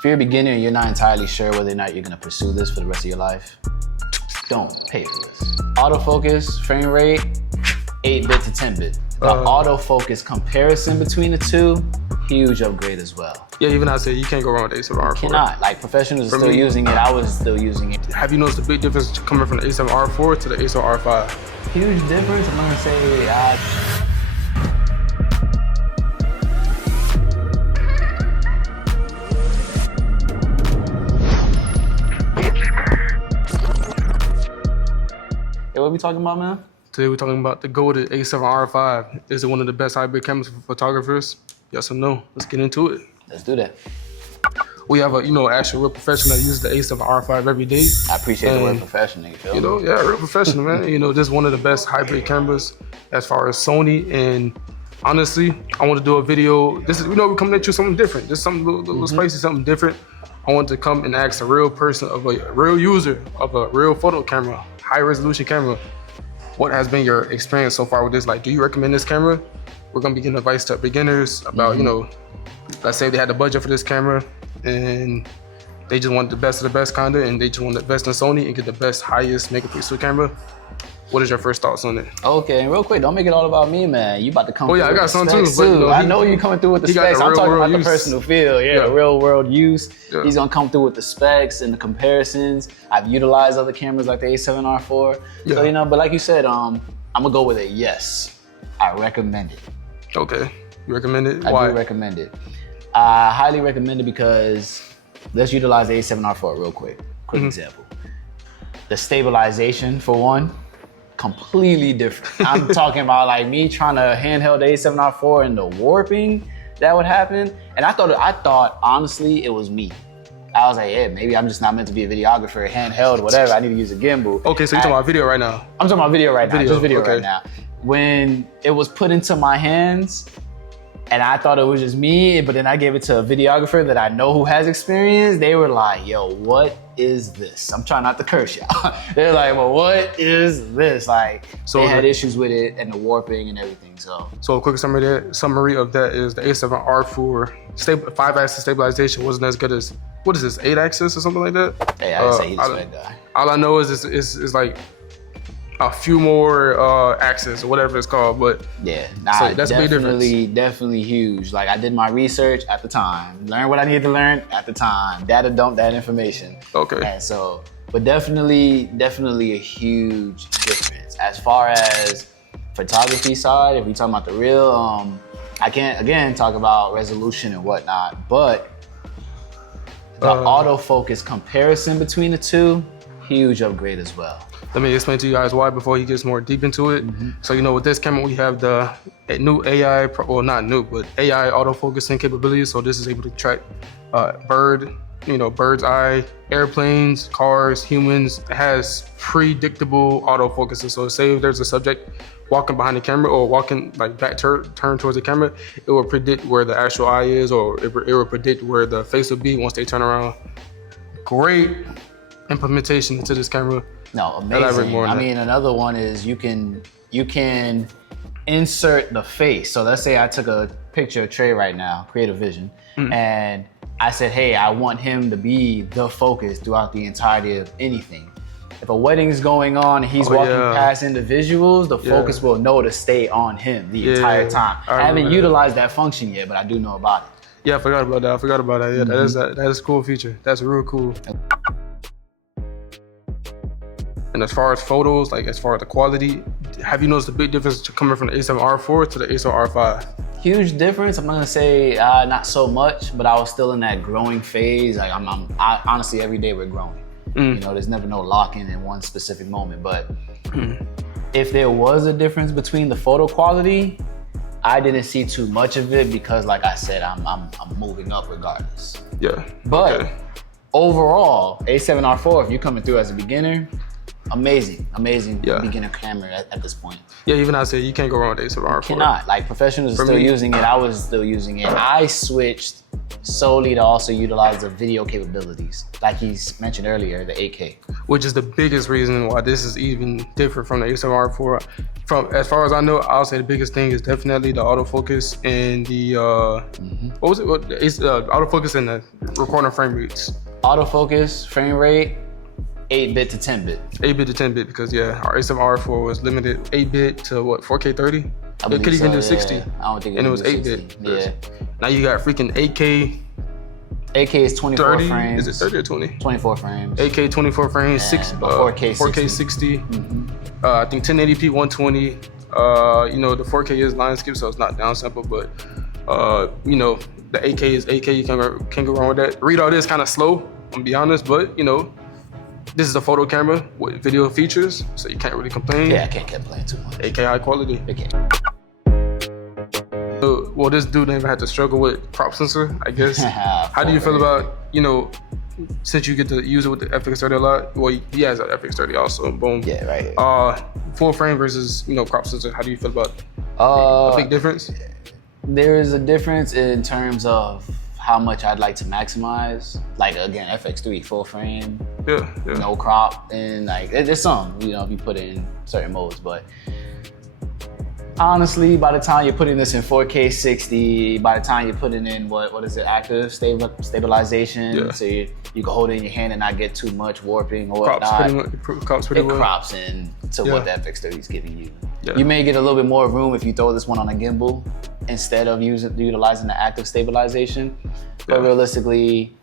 If you're a beginner and you're not entirely sure whether or not you're gonna pursue this for the rest of your life, don't pay for this. Autofocus, frame rate, 8-bit to 10-bit. The autofocus comparison between the two, huge upgrade as well. Yeah, even I say you can't go wrong with the A7RV. Cannot, like professionals are still using it, I was still using it. Have you noticed the big difference coming from the A7RV to the A7RV? Huge difference, I'm gonna say, Hey, what we talking about, man? Today we're talking about the goated A7RV. Is it one of the best hybrid cameras for photographers? Yes or no? Let's get into it. Let's do that. We have a, actual real professional that uses the A7RV every day. I appreciate the word professional, you feel me? Yeah, real professional, man. This is one of the best hybrid cameras as far as Sony. And honestly, I want to do a video. This is, we're coming at you something different. Just something a little spicy, something different. I want to come and ask a real person, a real user of a real photo camera, high resolution camera. What has been your experience so far with this? Like, do you recommend this camera? We're gonna be giving advice to beginners about, let's say they had the budget for this camera and they just want the best of the best kinda, and they just want to invest in Sony and get the best, highest megapixel camera. What is your first thoughts on it? Okay, and real quick, don't make it all about me, man. You about to come. Oh yeah, I got some too. But, I know you're coming through with the specs. I'm talking about the personal feel. Yeah, the real world use. Yeah. He's gonna come through with the specs and the comparisons. I've utilized other cameras like the A7R4. Yeah. So but like you said, I'm gonna go with a yes. I recommend it. Okay, you recommend it? Why? I do recommend it. I highly recommend it because let's utilize the A7R4 real quick. Quick example. The stabilization for one. Completely different. I'm talking about like me trying to handheld the A7R4 and the warping that would happen. And I thought honestly it was me. I was like, yeah, maybe I'm just not meant to be a videographer, handheld, whatever. I need to use a gimbal. Okay, so you're talking about video right now? I'm talking about video right now, just video right now. When it was put into my hands, and I thought it was just me, but then I gave it to a videographer that I know who has experience. They were like, yo, what is this? I'm trying not to curse y'all. They're like, well, what is this? Like, so they had issues with it and the warping and everything, so. So a quick summary of that is the A7R4 5-axis stabilization wasn't as good as, what is this, 8-axis or something like that? Hey, I didn't say he's a spec guy. All I know is it's like, a few more axes or whatever it's called, but yeah, so that's definitely huge. Like I did my research at the time, learned what I needed to learn at the time, data dump that information. Okay. And so, but definitely a huge difference. As far as photography side, if we talking about the real, I can't again talk about resolution and whatnot, but the autofocus comparison between the two, huge upgrade as well. Let me explain to you guys why before he gets more deep into it. So with this camera, we have the new AI, well not new, but AI autofocusing capabilities. So this is able to track bird's eye, airplanes, cars, humans. It has predictable autofocusing. So say if there's a subject walking behind the camera or walking like back turned towards the camera, it will predict where the actual eye is, or it will predict where the face will be once they turn around. Great implementation into this camera. No, amazing. I mean, another one is you can insert the face. So let's say I took a picture of Trey right now, Creative Vision, and I said, hey, I want him to be the focus throughout the entirety of anything. If a wedding's going on and he's walking past individuals, the focus will know to stay on him the entire time. I haven't utilized that function yet, but I do know about it. Yeah, I forgot about that. Yeah, that is a cool feature. That's real cool. And as far as photos, like as far as the quality, have you noticed the big difference coming from the A7R4 to the A7R5? Huge difference. I'm gonna say not so much, but I was still in that growing phase. Like I honestly, every day we're growing. There's never no lock-in in one specific moment. But if there was a difference between the photo quality, I didn't see too much of it because, like I said, I'm moving up regardless. Yeah. But overall, A7R4, if you're coming through as a beginner, amazing Yeah. beginner camera at this point. Yeah, even I said you can't go wrong with A7RV. Cannot. Like professionals are still using it. I was still using it. I switched solely to also utilize the video capabilities, like he's mentioned earlier, the 8K. Which is the biggest reason why this is even different from the A7R4. From as far as I know, I'll say the biggest thing is definitely the autofocus and the what was it? It's autofocus and the recording frame rates. Autofocus, frame rate, 8-bit to 10-bit. 8-bit to 10-bit because yeah, our A7R4 was limited 8-bit to what, 4K 30? It could even do 60. Yeah. I don't think and it was 8-bit. Yeah. Now you got freaking 8K. 8K is 24 30? frames. Is it 30 or 20? 24 frames. 8K 24 frames, 4K 60. I think 1080p 120. You know, the 4K is line skip, so it's not downsample, but you know, the 8K is 8K. You can't go wrong with that. Readout is kind of slow, I'm gonna be honest, but you know, this is a photo camera with video features, so you can't really complain. Yeah, I can't complain too much. 8K high quality. Okay. Well, this dude never had to struggle with crop sensor, I guess. How do you feel about, you know, since you get to use it with the FX30 a lot? Well, he has an FX30 also, boom. Yeah, right. Full frame versus, you know, crop sensor. How do you feel about a big difference? There is a difference in terms of how much I'd like to maximize. Like again, FX3 full frame, Yeah. no crop, and like there's some, you know, if you put it in certain modes, but honestly, by the time you're putting this in 4K 60, by the time you're putting in what is it, active stabilization, so you can hold it in your hand and not get too much warping or whatnot. Crops pretty well. It crops into what the FX30 is giving you. Yeah. You may get a little bit more room if you throw this one on a gimbal instead of utilizing the active stabilization, but realistically,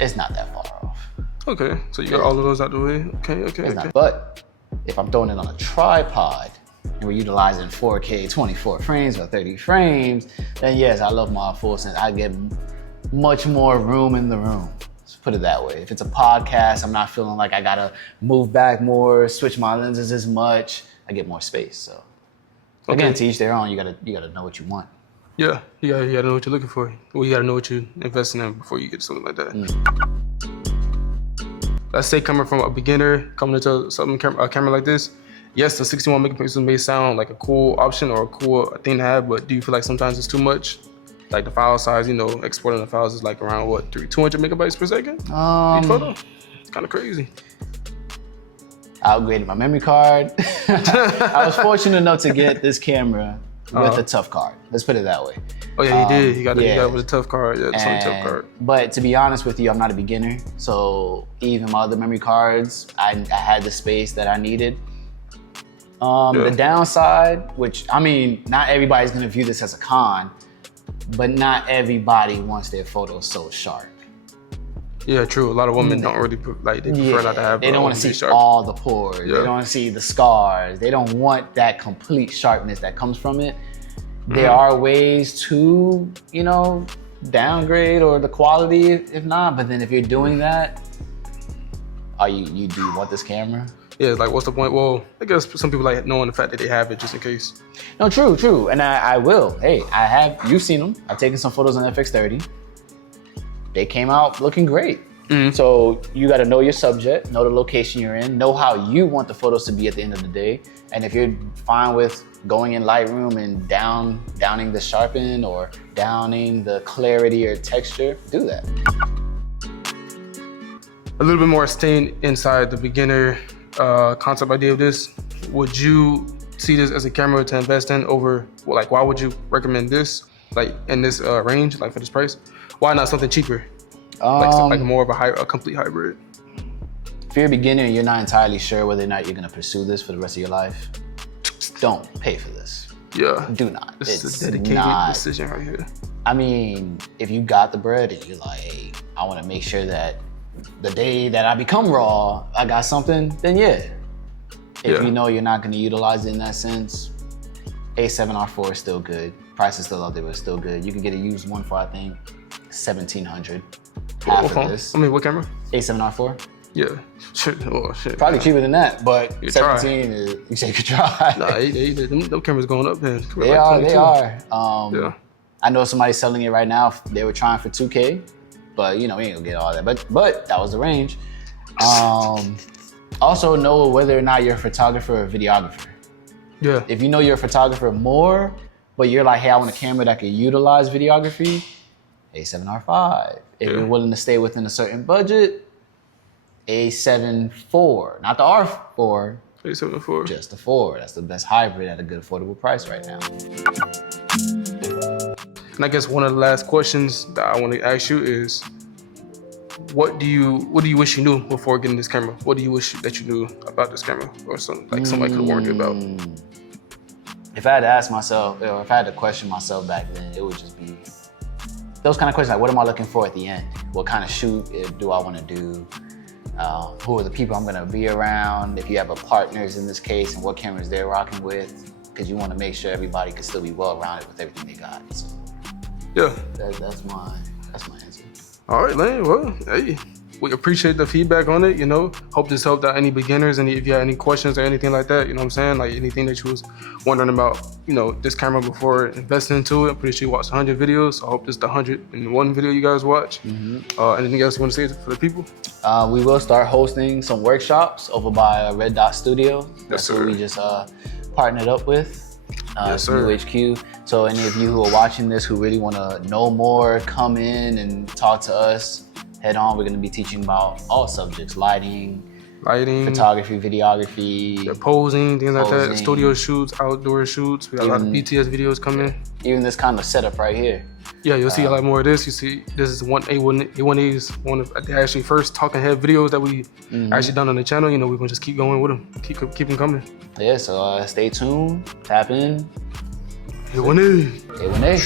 it's not that far off. Okay, so you got all of those out the way. Okay. Not, but if I'm throwing it on a tripod, and we're utilizing 4K 24 frames or 30 frames, then yes, I love my full sense. I get much more room in the room. Let's put it that way. If it's a podcast, I'm not feeling like I gotta move back more, switch my lenses as much. I get more space. So again, to each their own. You gotta know what you want. Yeah, you gotta know what you're looking for. Well, you gotta know what you're investing in before you get something like that. Let's say coming from a beginner, coming into a camera like this, yes, the 61 megapixels may sound like a cool option or a cool thing to have, but do you feel like sometimes it's too much? Like the file size, you know, exporting the files is like around what, 200 megabytes per second? Each photo? It's kind of crazy. I upgraded my memory card. I was fortunate enough to get this camera with a tough card. Let's put it that way. Oh yeah, he did. He got it with a tough card. Yeah, Sony tough card. But to be honest with you, I'm not a beginner. So even my other memory cards, I had the space that I needed. The downside, which, I mean, not everybody's gonna view this as a con, but not everybody wants their photos so sharp. Yeah, true. A lot of women don't really, they prefer not to have. They don't want to see sharp. all the pores. They don't want to see the scars. They don't want that complete sharpness that comes from it. There are ways to, you know, downgrade or the quality if not, but then if you're doing that, do you want this camera? Yeah, like what's the point? Well, I guess some people like knowing the fact that they have it just in case. No, true. And I will. Hey, you've seen them. I've taken some photos on FX30. They came out looking great. So you got to know your subject, know the location you're in, know how you want the photos to be at the end of the day. And if you're fine with going in Lightroom and downing the sharpen or downing the clarity or texture, do that. A little bit more staying inside the beginner concept idea of this. Would you see this as a camera to invest in over, like, why would you recommend this, like in this range, like for this price? Why not something cheaper? Like more of a complete hybrid? If you're a beginner and you're not entirely sure whether or not you're gonna pursue this for the rest of your life, don't pay for this. Yeah. Do not. This is a dedicated decision right here. I mean, if you got the bread and you're like, hey, I wanna make sure that the day that I become raw, I got something, then yeah. If you know you're not gonna utilize it in that sense, A7R4 is still good. Price is still out there, but it's still good. You can get a used one for, I think, $1,700. Half of this. I mean, what camera? A7R4. Yeah. Shit. Probably cheaper than that, but you 17 is, you say you could try. Nah, them cameras going up, man. They are. I know somebody's selling it right now. They were trying for 2K, but you know, we ain't gonna get all that. But that was the range. Also know whether or not you're a photographer or videographer. Yeah. If you know you're a photographer more, but you're like, hey, I want a camera that can utilize videography, A7R5. If you're willing to stay within a certain budget, A7 IV, not the R4. A7 IV. Just the 4. That's the best hybrid at a good affordable price right now. And I guess one of the last questions that I want to ask you is, what do you wish you knew before getting this camera? What do you wish that you knew about this camera, or something like somebody could have warned you about? If I had to ask myself, or if I had to question myself back then, it would just be those kind of questions like, what am I looking for at the end? What kind of shoot do I want to do? Who are the people I'm going to be around? If you have partners in this case, and what cameras they're rocking with, because you want to make sure everybody can still be well-rounded with everything they got. So yeah, that's my answer. All right, Lane. Well, hey, we appreciate the feedback on it. You know, hope this helped out any beginners, and if you had any questions or anything like that, you know what I'm saying, like anything that you was wondering about, you know, this camera before investing into it. I'm pretty sure you watched 100 videos. So I hope this is the 101 video you guys watch. Anything else you want to say for the people? We will start hosting some workshops over by Red Dot Studio. That's who we just partnered up with. Yes, sir. New HQ. So any of you who are watching this who really want to know more, come in and talk to us. Head on. We're going to be teaching about all subjects: lighting, photography, videography, posing, things like that. Studio shoots, outdoor shoots. We got a lot of BTS videos coming. Even this kind of setup right here. Yeah, you'll see a lot more of this. You see, this is A1A is one of the actually first talking head videos that we actually done on the channel. You know, we're gonna just keep going with them, keep them coming. Yeah, so stay tuned, tap in. A1A. A1A.